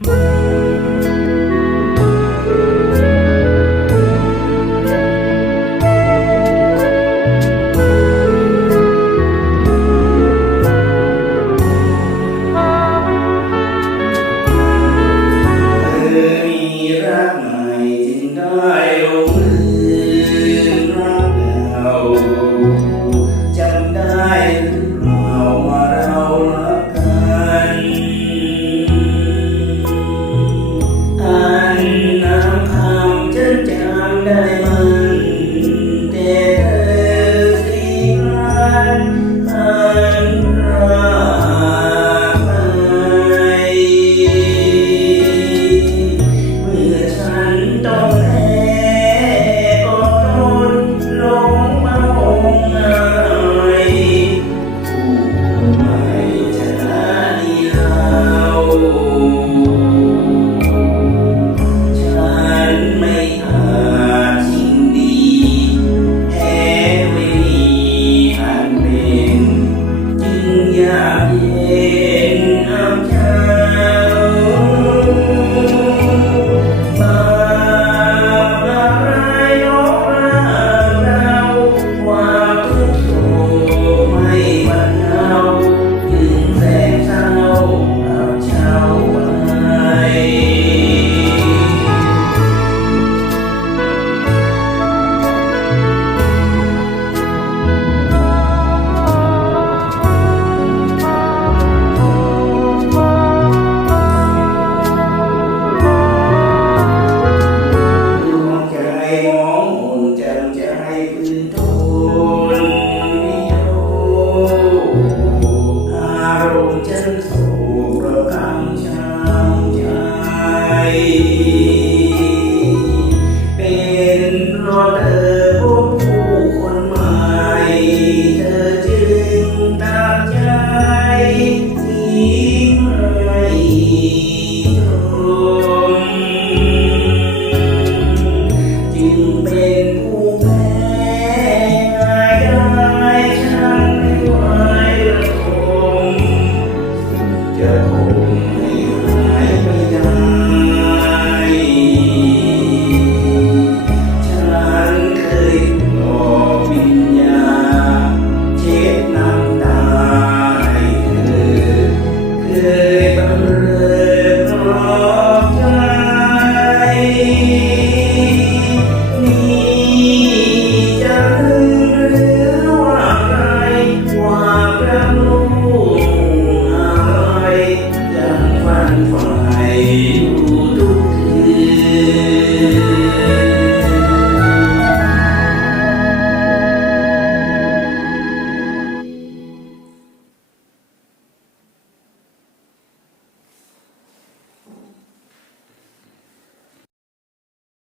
ได้ Deus. ฤทธิ์ออกวิญญาเช็ดน้ำตาให้เธอเคยบำเรอพรอบใจนี่จะลืมหรือว่าใคว่าประมุ่งอะไรยังฟนฝ่า